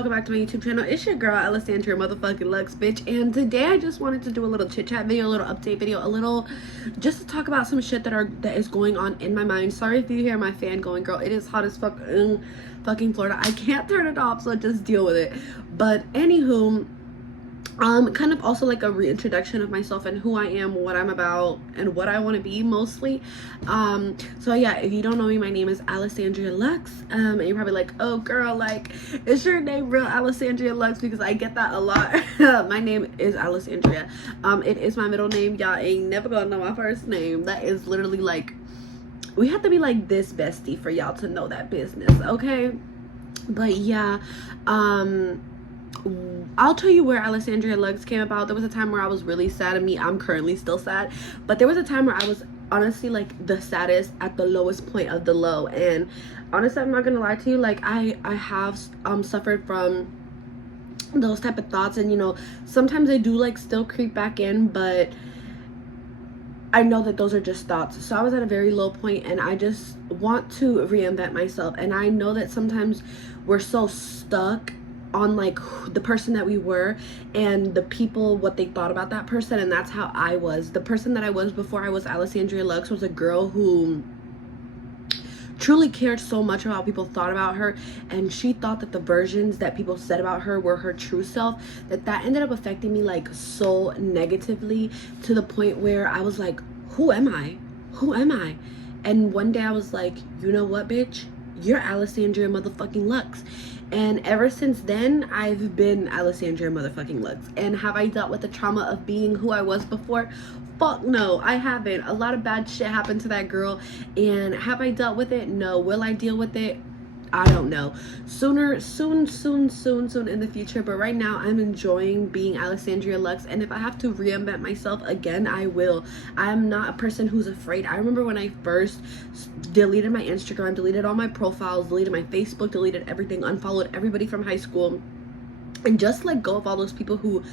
welcome back to my YouTube channel. It's your girl Alessandra motherfucking Lux, bitch, and today I just wanted to do a little chit chat video, a little update video, a little just to talk about some shit that is going on in my mind. Sorry if you hear my fan going, girl, it is hot as fuck in fucking Florida. I can't turn it off, so just deal with it. But anywho, kind of also like a reintroduction of myself and who I am, what I'm about, and what I want to be mostly. So yeah, if you don't know me, my name is Alessandra Lux, and you're probably like, oh girl, like, is your name real Alessandra Lux? Because I get that a lot. My name is Alessandria. It is my middle name. Y'all ain't never gonna know my first name. That is literally like, we have to be like this bestie for y'all to know that business, okay? But yeah, I'll tell you where Alessandria Lux came about. There was a time where I was really sad, and I'm currently still sad, but there was a time where I was honestly like the saddest at the lowest point of the low. And honestly, I'm not gonna lie to you, like I have suffered from those type of thoughts, and you know, sometimes they do like still creep back in, but I know that those are just thoughts. So I was at a very low point, and I just want to reinvent myself. And I know that sometimes we're so stuck on like the person that we were and the people, what they thought about that person. And that's how I was. The person that I was before I was Alessandria Lux was a girl who truly cared so much about what people thought about her, and she thought that the versions that people said about her were her true self, that ended up affecting me like so negatively, to the point where I was like, who am I? And one day I was like, you know what, bitch, you're Alessandria motherfucking Lux. And ever since then, I've been Alessandria motherfucking Lux. And have I dealt with the trauma of being who I was before? Fuck no, I haven't. A lot of bad shit happened to that girl. And have I dealt with it? No. Will I deal with it? I don't know. Soon in the future. But right now, I'm enjoying being Alessandria Lux. And if I have to reinvent myself again, I will. I'm not a person who's afraid. I remember when I first deleted my Instagram, deleted all my profiles, deleted my Facebook, deleted everything, unfollowed everybody from high school, and just let go of all those people who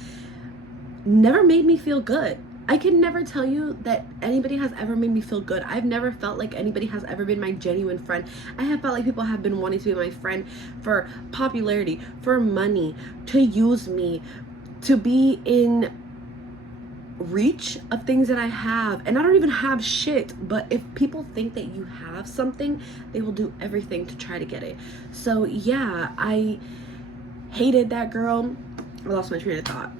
never made me feel good. I can never tell you that anybody has ever made me feel good. I've never felt like anybody has ever been my genuine friend. I have felt like people have been wanting to be my friend for popularity, for money, to use me, to be in reach of things that I have. And I don't even have shit, but if people think that you have something, they will do everything to try to get it. So yeah, I hated that girl. I lost my train of thought.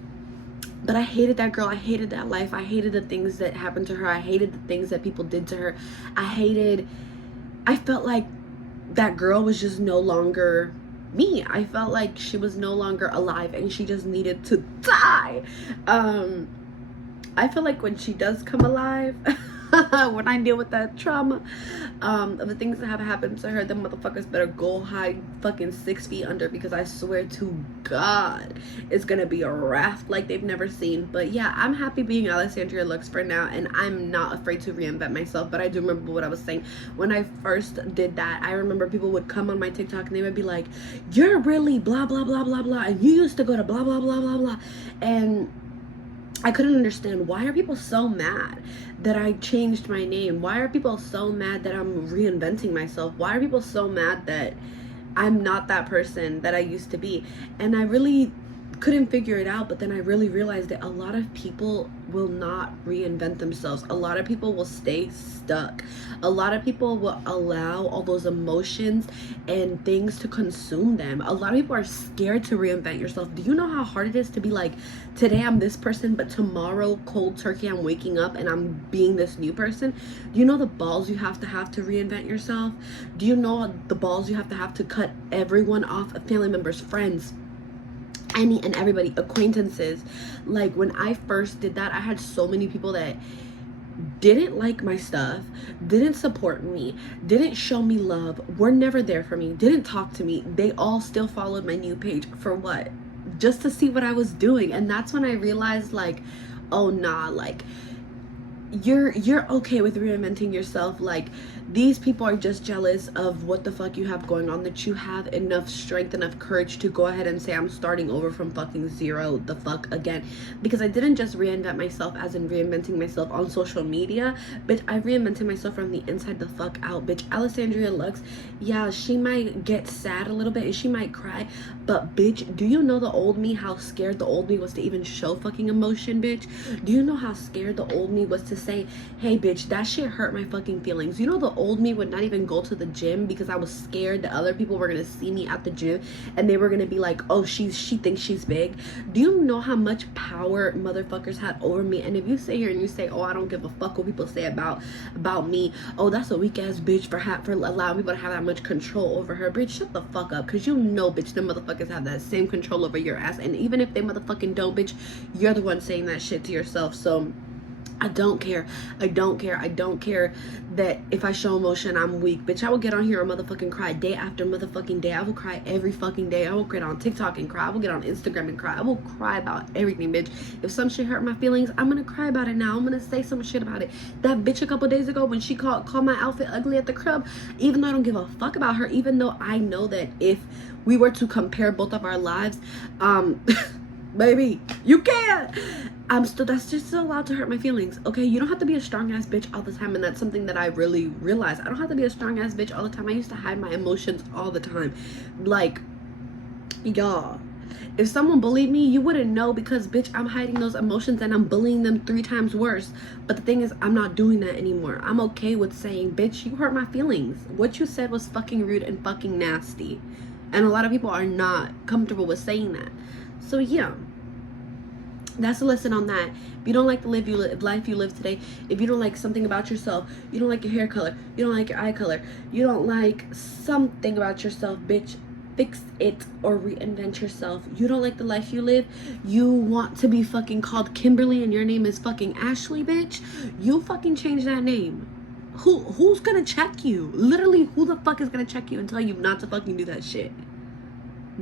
But I hated that girl. I hated that life. I hated the things that happened to her. I hated the things that people did to her. I felt like that girl was just no longer me. I felt like she was no longer alive, and she just needed to die. I feel like when she does come alive, when I deal with that trauma of the things that have happened to her, the motherfuckers better go hide fucking 6 feet under, because I swear to God, it's gonna be a raft like they've never seen. But yeah, I'm happy being Alessandria Lux for now, and I'm not afraid to reinvent myself. But I do remember what I was saying when I first did that. I remember people would come on my TikTok and they would be like, you're really blah blah blah blah blah, and you used to go to blah blah blah blah blah, and I couldn't understand, why are people so mad that I changed my name? Why are people so mad that I'm reinventing myself? Why are people so mad that I'm not that person that I used to be? And I really couldn't figure it out, but then I really realized that a lot of people will not reinvent themselves. A lot of people will stay stuck. A lot of people will allow all those emotions and things to consume them. A lot of people are scared to reinvent yourself. Do you know how hard it is to be like, today I'm this person, but tomorrow, cold turkey, I'm waking up and I'm being this new person? Do you know the balls you have to reinvent yourself? Do you know the balls you have to cut everyone off, family members, friends, any and everybody, acquaintances? Like when I first did that, I had so many people that didn't like my stuff, didn't support me, didn't show me love, were never there for me, didn't talk to me. They all still followed my new page. For what? Just to see what I was doing. And that's when I realized, like, oh nah, like, you're okay with reinventing yourself. Like, these people are just jealous of what the fuck you have going on, that you have enough strength, enough courage to go ahead and say, I'm starting over from fucking zero the fuck again. Because I didn't just reinvent myself as in reinventing myself on social media, bitch. I reinvented myself from the inside the fuck out, bitch. Alessandria Lux, yeah, she might get sad a little bit and she might cry, but bitch, do you know the old me, how scared the old me was to even show fucking emotion, bitch? Do you know how scared the old me was to say, hey bitch, that shit hurt my fucking feelings? You know, the old me would not even go to the gym because I was scared that other people were gonna see me at the gym and they were gonna be like, oh, she thinks she's big. Do you know how much power motherfuckers had over me? And if you sit here and you say, oh, I don't give a fuck what people say about me, oh, that's a weak ass bitch for allowing people to have that much control over her, bitch, shut the fuck up. Because you know, bitch, the motherfuckers have that same control over your ass, and even if they motherfucking don't, bitch, you're the one saying that shit to yourself. So I don't care. I don't care that if I show emotion, I'm weak. Bitch, I will get on here and motherfucking cry day after motherfucking day. I will cry every fucking day. I will get on TikTok and cry. I will get on Instagram and cry. I will cry about everything, bitch. If some shit hurt my feelings, I'm gonna cry about it now. I'm gonna say some shit about it. That bitch a couple days ago when she called my outfit ugly at the club, even though I don't give a fuck about her, even though I know that if we were to compare both of our lives, baby, you can't. That's just still allowed to hurt my feelings, okay? You don't have to be a strong ass bitch all the time, and that's something that I really realized. I don't have to be a strong ass bitch all the time. I used to hide my emotions all the time. Like, y'all, if someone bullied me, you wouldn't know because, bitch, I'm hiding those emotions and I'm bullying them 3 times worse. But the thing is, I'm not doing that anymore. I'm okay with saying, bitch, you hurt my feelings. What you said was fucking rude and fucking nasty. And a lot of people are not comfortable with saying that. So, yeah. That's a lesson on that. If you don't like the life you live today, if you don't like something about yourself, you don't like your hair color, you don't like your eye color, you don't like something about yourself, bitch, fix it or reinvent yourself. You don't like the life you live, you want to be fucking called Kimberly and your name is fucking Ashley, bitch, you fucking change that name. Who's gonna check you? Literally, who the fuck is gonna check you and tell you not to fucking do that shit?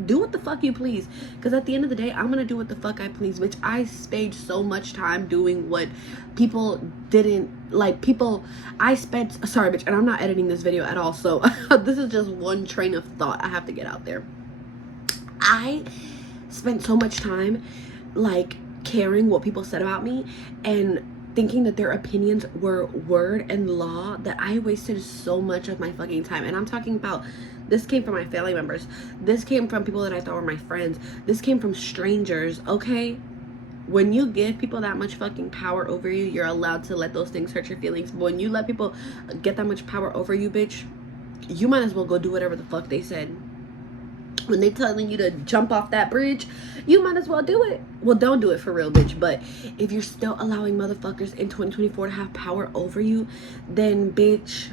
Do what the fuck you please, because at the end of the day, I'm gonna do what the fuck I please, bitch. I spent so much time doing what people didn't like. Sorry bitch, and I'm not editing this video at all, so this is just one train of thought I have to get out there. I spent so much time like caring what people said about me and thinking that their opinions were word and law, that I wasted so much of my fucking time. And I'm talking about, this came from my family members, this came from people that I thought were my friends, this came from strangers, okay? When you give people that much fucking power over you, you're allowed to let those things hurt your feelings. But when you let people get that much power over you, bitch, you might as well go do whatever the fuck they said. When they telling you to jump off that bridge, you might as well do it. Well, don't do it for real, bitch. But if you're still allowing motherfuckers in 2024 to have power over you, then bitch,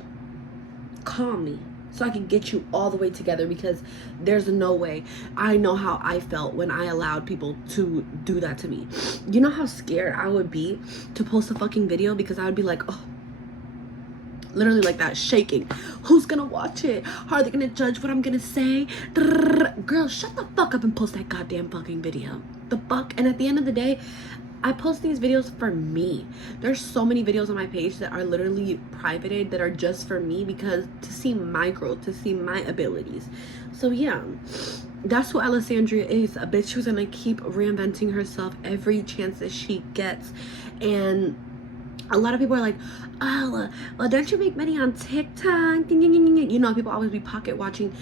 call me so I can get you all the way together, because there's no way. I know how I felt when I allowed people to do that to me. You know how scared I would be to post a fucking video, because I would be like, oh, literally like that, shaking. Who's gonna watch it? How are they gonna judge what I'm gonna say? Girl, shut the fuck up and post that goddamn fucking video. The fuck? And at the end of the day, I post these videos for me. There's so many videos on my page that are literally privated, that are just for me, because to see my growth, to see my abilities. So yeah, that's who Alessandria is, a bitch who's gonna keep reinventing herself every chance that she gets. And a lot of people are like, oh, well, don't you make money on TikTok? You know, people always be pocket watching.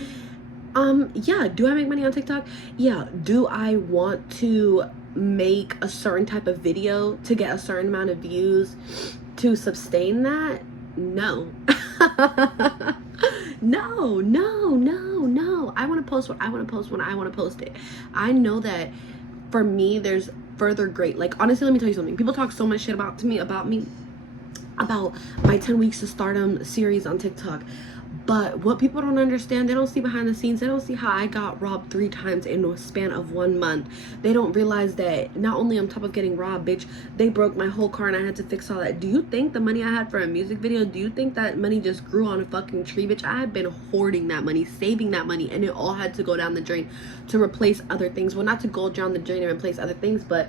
Yeah, do I make money on TikTok? Yeah. Do I want to make a certain type of video to get a certain amount of views to sustain that? No. No. I want to post what I want to post when I want to post it. I know that for me, there's further great, like, honestly, let me tell you something. People talk so much shit about me about my 10 weeks to stardom series on TikTok, but what people don't understand, they don't see behind the scenes. They don't see how I got robbed 3 times in a span of 1 month. They don't realize that not only on top of getting robbed, bitch, they broke my whole car and I had to fix all that. Do you think the money I had for a music video, do you think that money just grew on a fucking tree, bitch? I had been hoarding that money, saving that money, and it all had to go down the drain to replace other things. Well, not to go down the drain and replace other things, but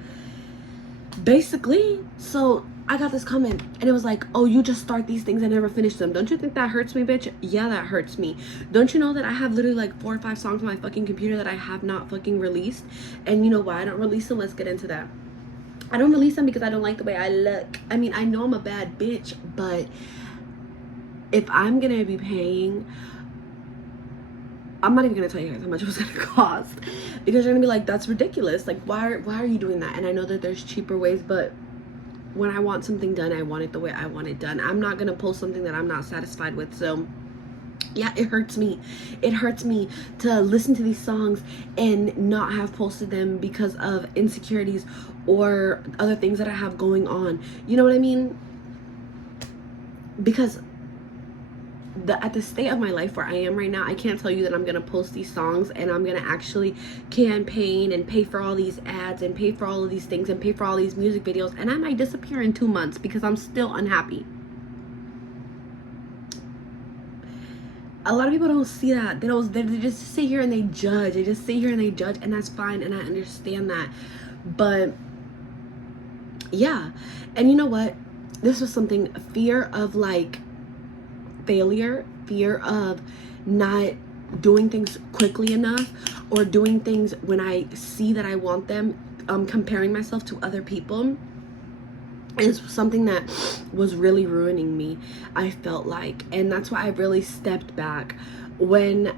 basically. So I got this comment and it was like, oh, you just start these things and never finish them. Don't you think that hurts me, bitch? Yeah, that hurts me. Don't you know that I have literally like 4 or 5 songs on my fucking computer that I have not fucking released? And you know why I don't release them? Let's get into that. I don't release them because I don't like the way I look. I mean, I know I'm a bad bitch, but if I'm gonna be paying, I'm not even gonna tell you guys how much it was gonna cost, because you're gonna be like, that's ridiculous. Like, why are you doing that? And I know that there's cheaper ways, but when I want something done, I want it the way I want it done. I'm not gonna post something that I'm not satisfied with. So yeah, it hurts me. It hurts me to listen to these songs and not have posted them because of insecurities or other things that I have going on. You know what I mean? Because at the state of my life where I am right now, I can't tell you that I'm gonna post these songs and I'm gonna actually campaign and pay for all these ads and pay for all of these things and pay for all these music videos, and I might disappear in 2 months because I'm still unhappy. A lot of people don't see that. They just sit here and they judge. They just sit here and they judge, and that's fine, and I understand that. But yeah, and you know what? This was something, fear of like failure, fear of not doing things quickly enough or doing things when I see that I want them, comparing myself to other people is something that was really ruining me, I felt like. And that's why I really stepped back. When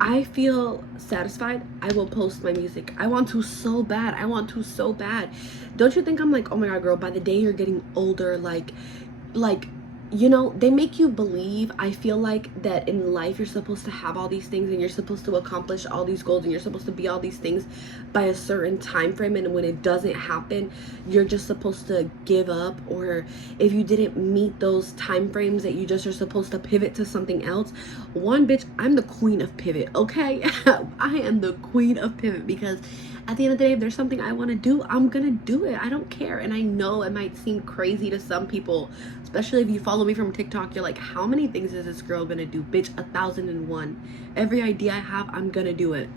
I feel satisfied, I will post my music. I want to so bad. I want to so bad. Don't you think I'm like, oh my god, girl, by the day you're getting older, like you know, they make you believe, I feel like, that in life you're supposed to have all these things and you're supposed to accomplish all these goals and you're supposed to be all these things by a certain time frame, and when it doesn't happen, you're just supposed to give up, or if you didn't meet those time frames, that you just are supposed to pivot to something else. One, bitch, I'm the queen of pivot, okay? I am the queen of pivot, because at the end of the day, if there's something I want to do, I'm gonna do it. I don't care. And I know it might seem crazy to some people, especially if you follow me from TikTok. You're like, how many things is this girl gonna do? Bitch, 1,001. Every idea I have, I'm gonna do it.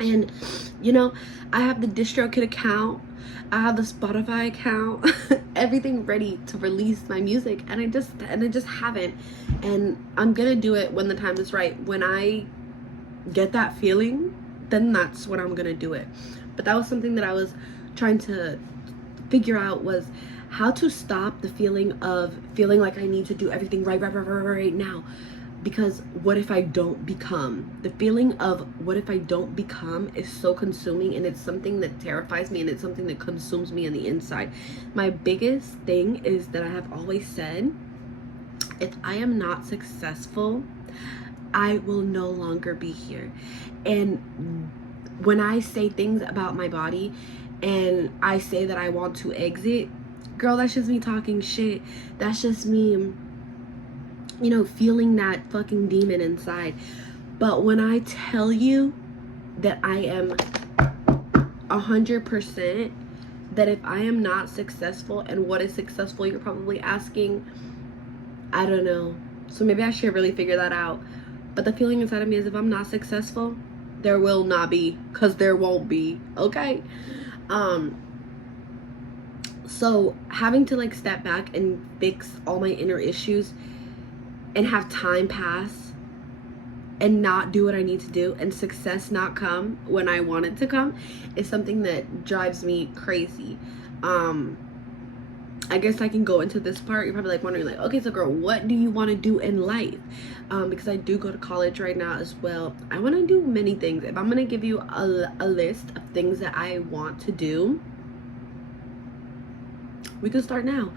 And you know, I have the DistroKid account, I have the Spotify account, everything ready to release my music, and I just haven't. And I'm gonna do it when the time is right. When I get that feeling, then that's when I'm gonna do it. But that was something that I was trying to figure out, was how to stop the feeling of feeling like I need to do everything right now. Because what if I don't become? The feeling of what if I don't become is so consuming, and it's something that terrifies me, and it's something that consumes me on the inside. My biggest thing is that I have always said, if I am not successful, I will no longer be here. And when I say things about my body and I say that I want to exit, girl, that's just me talking shit. That's just me, you know, feeling that fucking demon inside. But when I tell you that I am 100% that if I am not successful, and what is successful, you're probably asking, I don't know. So maybe I should really figure that out. But the feeling inside of me is, if I'm not successful, there will not be, because there won't be, okay? So having to like step back and fix all my inner issues and have time pass and not do what I need to do, and success not come when I want it to come, is something that drives me crazy. I guess I can go into this part. You're probably like wondering, like, okay, so girl, what do you want to do in life? Because I do go to college right now as well. I want to do many things. If I'm going to give you a list of things that I want to do, we can start now.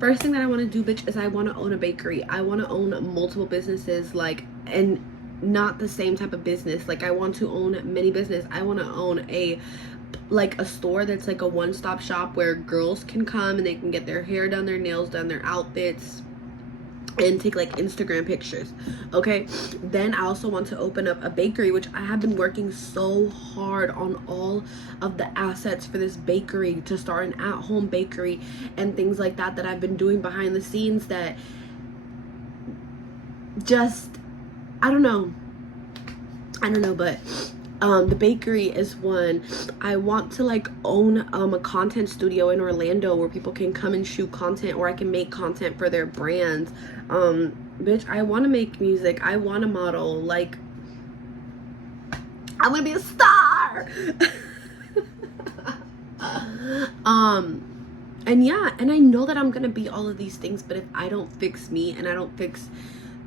First thing that I want to do, bitch, is I want to own a bakery. I want to own multiple businesses, like, and not the same type of business. Like, I want to own many business. I want to own a store that's like a one-stop shop where girls can come and they can get their hair done, their nails done, their outfits, and take like Instagram pictures. Okay, then I also want to open up a bakery, which I have been working so hard on all of the assets for this bakery, to start an at-home bakery and things like that I've been doing behind the scenes, that just I don't know, but The bakery is one. I want to like own a content studio in Orlando where people can come and shoot content, or I can make content for their brands. Bitch, I want to make music. I want to model. Like, I want to be a star. And yeah, and I know that I'm gonna be all of these things, but if I don't fix me and I don't fix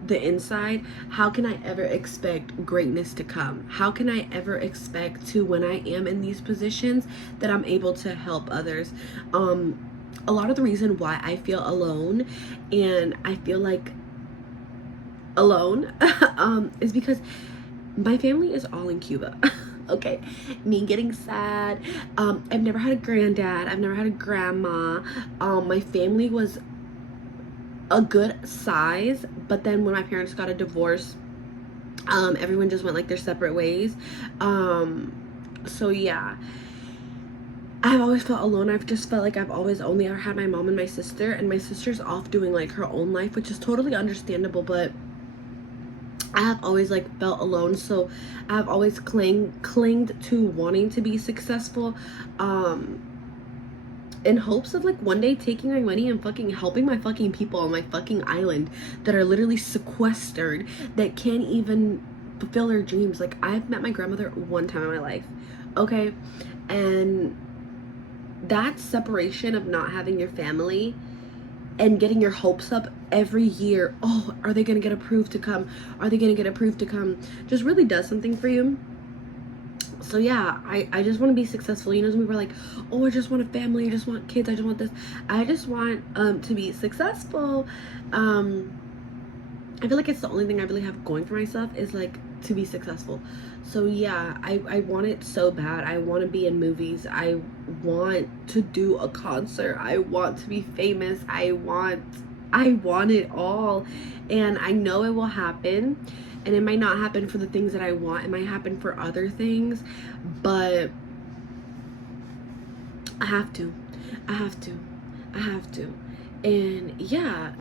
the inside, how can I ever expect greatness to come? How can I ever expect to, when I am in these positions, that I'm able to help others? A lot of the reason why I feel alone, and I feel like alone, is because my family is all in Cuba. Okay, me getting sad. I've never had a granddad. I've never had a grandma. My family was a good size, but then when my parents got a divorce, everyone just went like their separate ways. So yeah, I've always felt alone. I've just felt like I've always only ever had my mom and my sister, and my sister's off doing like her own life, which is totally understandable, but I have always like felt alone. So I've always clinged to wanting to be successful, in hopes of like one day taking my money and fucking helping my fucking people on my fucking island that are literally sequestered, that can't even fulfill their dreams. Like, I've met my grandmother one time in my life, okay, and that separation of not having your family and getting your hopes up every year, oh, are they gonna get approved to come, are they gonna get approved to come, just really does something for you. So yeah, I just want to be successful. You know, some people are like, oh, I just want a family, I just want kids, I just want this. I just want to be successful. I feel like it's the only thing I really have going for myself, is like to be successful. So yeah, I want it so bad. I want to be in movies. I want to do a concert. I want to be famous. I want it all. And I know it will happen. And it might not happen for the things that I want. It might happen for other things. But I have to. And yeah,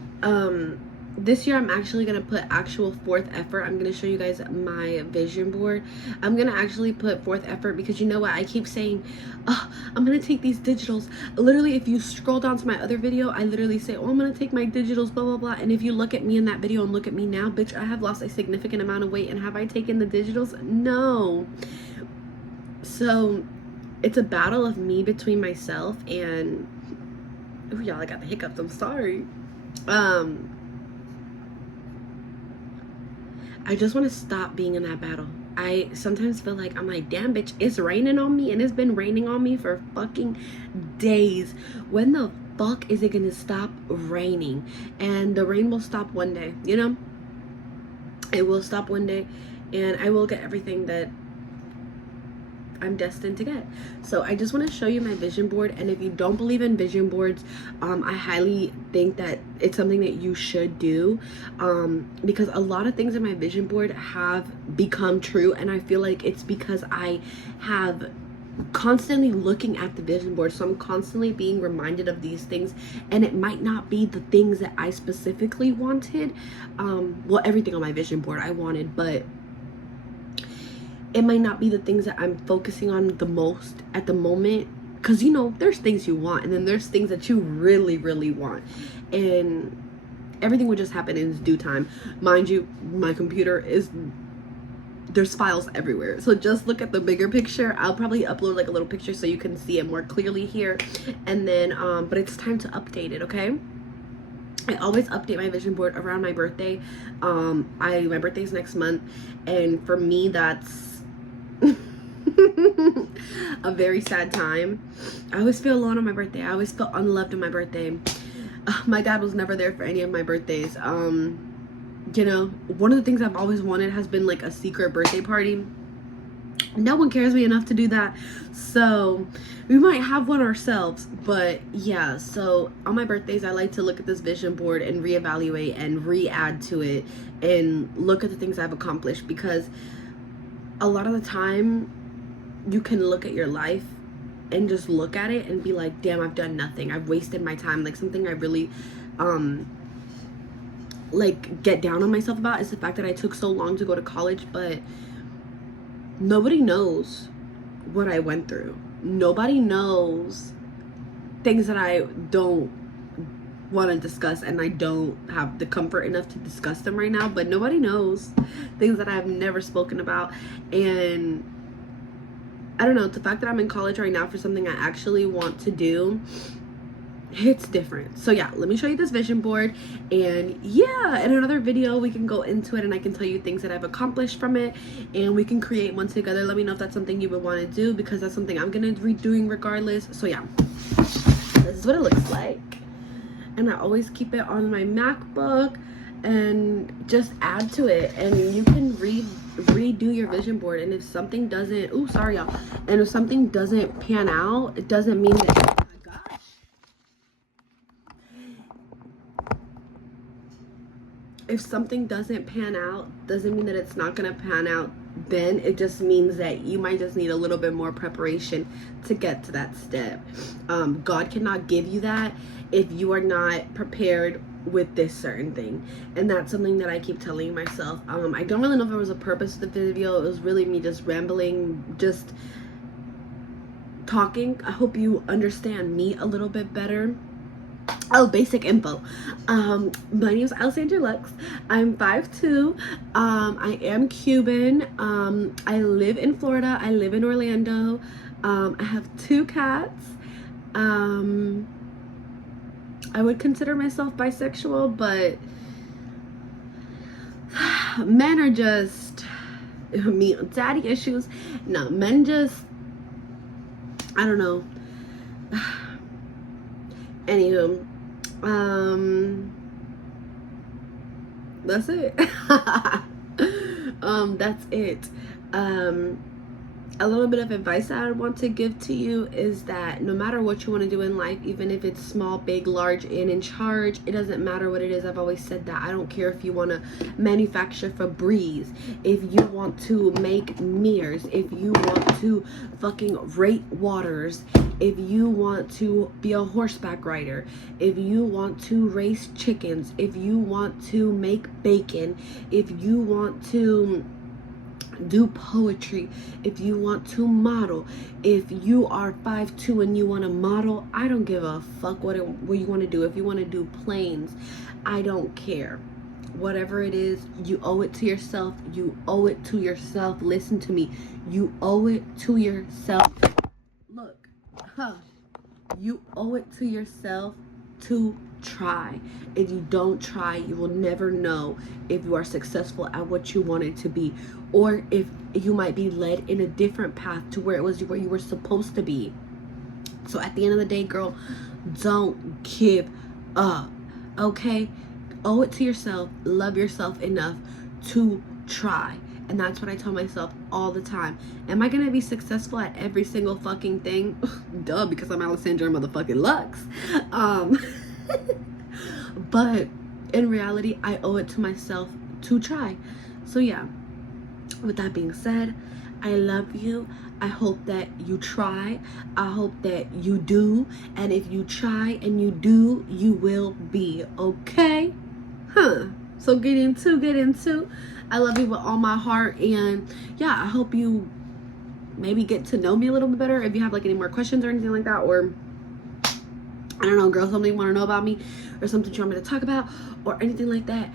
this year I'm actually gonna put actual forth effort. I'm gonna show you guys my vision board. I'm gonna actually put forth effort, because you know what, I keep saying, oh, I'm gonna take these digitals. Literally, if you scroll down to my other video, I literally say, oh, I'm gonna take my digitals, blah blah blah. And if you look at me in that video and look at me now, bitch, I have lost a significant amount of weight. And have I taken the digitals? No. So it's a battle of me between myself and, oh y'all, I got the hiccups, I'm sorry. I just want to stop being in that battle. I sometimes feel like, I'm like, damn, bitch, it's raining on me, and it's been raining on me for fucking days. When the fuck is it gonna stop raining? And the rain will stop one day, you know? It will stop one day, and I will get everything that I'm destined to get. So I just want to show you my vision board. And if you don't believe in vision boards, I highly think that it's something that you should do, because a lot of things in my vision board have become true, and I feel like it's because I have constantly looking at the vision board. So I'm constantly being reminded of these things, and it might not be the things that I specifically wanted. Well, everything on my vision board I wanted, but it might not be the things that I'm focusing on the most at the moment. Because, you know, there's things you want, and then there's things that you really, really want. And everything will just happen in its due time. Mind you, my computer is, there's files everywhere. So just look at the bigger picture. I'll probably upload like a little picture so you can see it more clearly here. And then, but it's time to update it, okay? I always update my vision board around my birthday. My birthday's next month. And for me, that's a very sad time. I always feel alone on my birthday. I always feel unloved on my birthday. My dad was never there for any of my birthdays. You know, one of the things I've always wanted has been like a secret birthday party. No one cares me enough to do that, so we might have one ourselves. But yeah, so on my birthdays I like to look at this vision board and reevaluate and re-add to it and look at the things I've accomplished, because a lot of the time you can look at your life and just look at it and be like, damn, I've done nothing, I've wasted my time. Like, something I really like get down on myself about is the fact that I took so long to go to college. But nobody knows what I went through. Nobody knows things that I don't want to discuss, and I don't have the comfort enough to discuss them right now. But nobody knows things that I've never spoken about. And I don't know, the fact that I'm in college right now for something I actually want to do, it's different. So yeah, let me show you this vision board, and yeah, in another video we can go into it and I can tell you things that I've accomplished from it, and we can create one together. Let me know if that's something you would want to do, because that's something I'm gonna be doing regardless. So yeah, this is what it looks like, and I always keep it on my MacBook and just add to it, and you can redo your vision board. And if something doesn't, oh sorry y'all, and if something doesn't pan out, it doesn't mean that, oh my gosh, if something doesn't pan out, doesn't mean that it's not gonna pan out then. It just means that you might just need a little bit more preparation to get to that step. God cannot give you that if you are not prepared with this certain thing. And that's something that I keep telling myself. I don't really know if there was a purpose to the video. It was really me just rambling, just talking. I hope you understand me a little bit better. Oh, basic info. My name is Alessandra Lux. I'm 5'2". I am Cuban. I live in Florida. I live in Orlando. I have 2 cats. I would consider myself bisexual, but men are just me, daddy issues. No, men just, I don't know. Anywho, that's it. That's it. A little bit of advice that I want to give to you is that no matter what you want to do in life, even if it's small, big, large, and in charge, it doesn't matter what it is. I've always said that. I don't care if you want to manufacture Febreze, if you want to make mirrors, if you want to fucking rate waters, if you want to be a horseback rider, if you want to raise chickens, if you want to make bacon, if you want to do poetry, if you want to model, if you are 5'2" and you want to model, I don't give a fuck what you want to do. If you want to do planes, I don't care. Whatever it is, you owe it to yourself. You owe it to yourself. Listen to me. You owe it to yourself. Look, you owe it to yourself to try. If you don't try, you will never know if you are successful at what you want it to be, or if you might be led in a different path to where it was where you were supposed to be. So at the end of the day, girl, don't give up, okay? Owe it to yourself. Love yourself enough to try. And that's what I tell myself all the time. Am I gonna be successful at every single fucking thing? Duh, because I'm Alessandra motherfucking Lux. But in reality, I owe it to myself to try. So yeah, with that being said, I love you. I hope that you try. I hope that you do. And if you try and you do, you will be okay. So get into. I love you with all my heart. And yeah, I hope you maybe get to know me a little bit better. If you have like any more questions or anything like that, or I don't know, girl, something you want to know about me, or something you want me to talk about, or anything like that,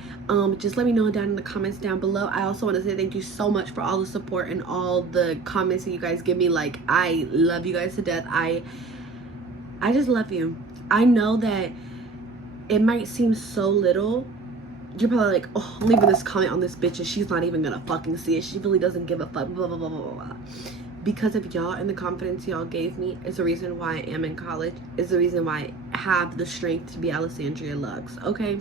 just let me know down in the comments down below. I also want to say thank you so much for all the support and all the comments that you guys give me. Like, I love you guys to death. I just love you. I know that it might seem so little. You're probably like, oh, I'm leaving this comment on this bitch and she's not even gonna fucking see it. She really doesn't give a fuck, blah, blah, blah, blah, blah. Because of y'all and the confidence y'all gave me is the reason why I am in college, is the reason why I have the strength to be Alessandra Lux, okay?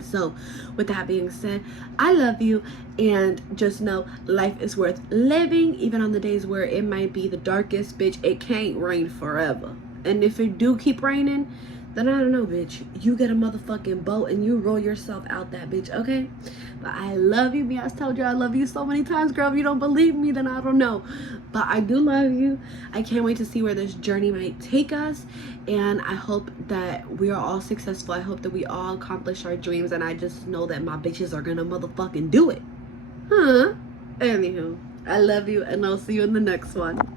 So with that being said, I love you, and just know life is worth living, even on the days where it might be the darkest. Bitch, it can't rain forever. And if it do keep raining, then I don't know, bitch. You get a motherfucking boat and you roll yourself out that bitch, okay? But I love you. I told you I love you so many times, girl. If you don't believe me, then I don't know. But I do love you. I can't wait to see where this journey might take us. And I hope that we are all successful. I hope that we all accomplish our dreams. And I just know that my bitches are gonna motherfucking do it. Anywho. I love you, and I'll see you in the next one.